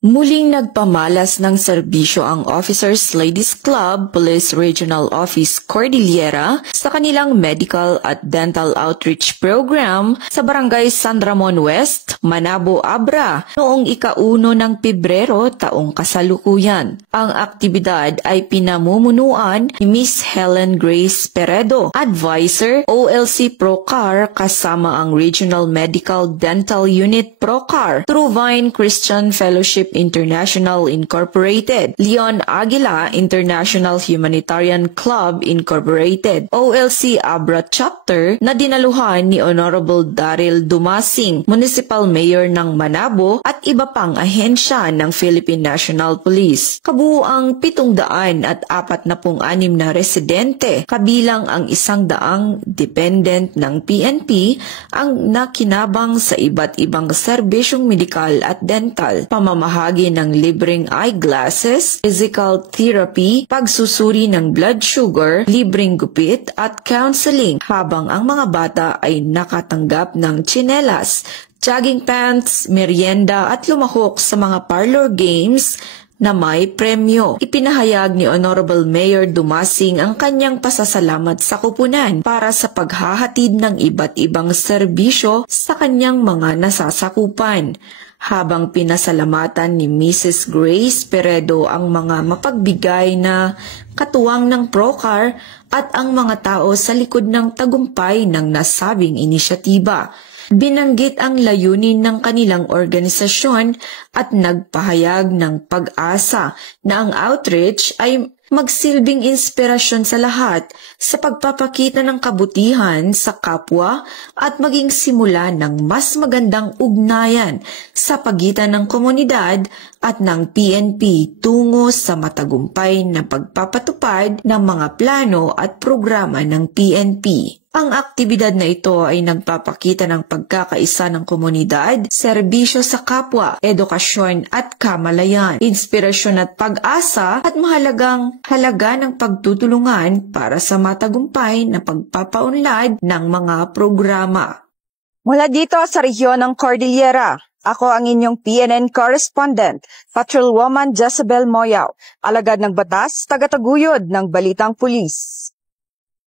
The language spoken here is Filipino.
Muling nagpamalas ng serbisyo ang Officers Ladies Club Police Regional Office Cordillera sa kanilang medical at dental outreach program sa Barangay San Ramon West, Manabo, Abra noong ika-1 ng Pebrero taong kasalukuyan. Ang aktibidad ay pinamumunuan ni Miss Helen Grace Peredo, Advisor OLC Procar kasama ang Regional Medical Dental Unit Procar, Truvine Christian Fellowship International Incorporated, Leon Aguila International Humanitarian Club Incorporated, OLC Abra Chapter na dinaluhan ni Honorable Daryl Dumasing, Municipal Mayor ng Manabo at iba pang ahensya ng Philippine National Police. Kabuuang 746 na residente, kabilang ang 100 dependent ng PNP ang nakinabang sa iba't ibang serbisyong medikal at dental, pamamahagi ng libreng eyeglasses, physical therapy, pagsusuri ng blood sugar, libreng gupit at counseling, habang ang mga bata ay nakatanggap ng tsinelas, jogging pants, merienda at lumahok sa mga parlor games na may premyo. Ipinahayag ni Honorable Mayor Dumasing ang kanyang pasasalamat sa kupunan para sa paghahatid ng iba't ibang serbisyo sa kanyang mga nasasakupan, habang pinasalamatan ni Mrs. Grace Peredo ang mga mapagbigay na katuwang ng Procar at ang mga tao sa likod ng tagumpay ng nasabing inisyatiba. Binanggit ang layunin ng kanilang organisasyon at nagpahayag ng pag-asa na ang outreach ay magsilbing inspirasyon sa lahat sa pagpapakita ng kabutihan sa kapwa at maging simula ng mas magandang ugnayan sa pagitan ng komunidad at ng PNP tungo sa matagumpay na pagpapatupad ng mga plano at programa ng PNP. Ang aktibidad na ito ay nagpapakita ng pagkakaisa ng komunidad, serbisyo sa kapwa, edukasyon at kamalayan, inspirasyon at pag-asa at mahalagang halaga ng pagtutulungan para sa matagumpay na pagpapaunlad ng mga programa. Mula dito sa rehiyon ng Cordillera, ako ang inyong PNN correspondent, Patrolwoman Jezebel Moyaw, alagad ng batas, tagataguyod ng Balitang Pulis.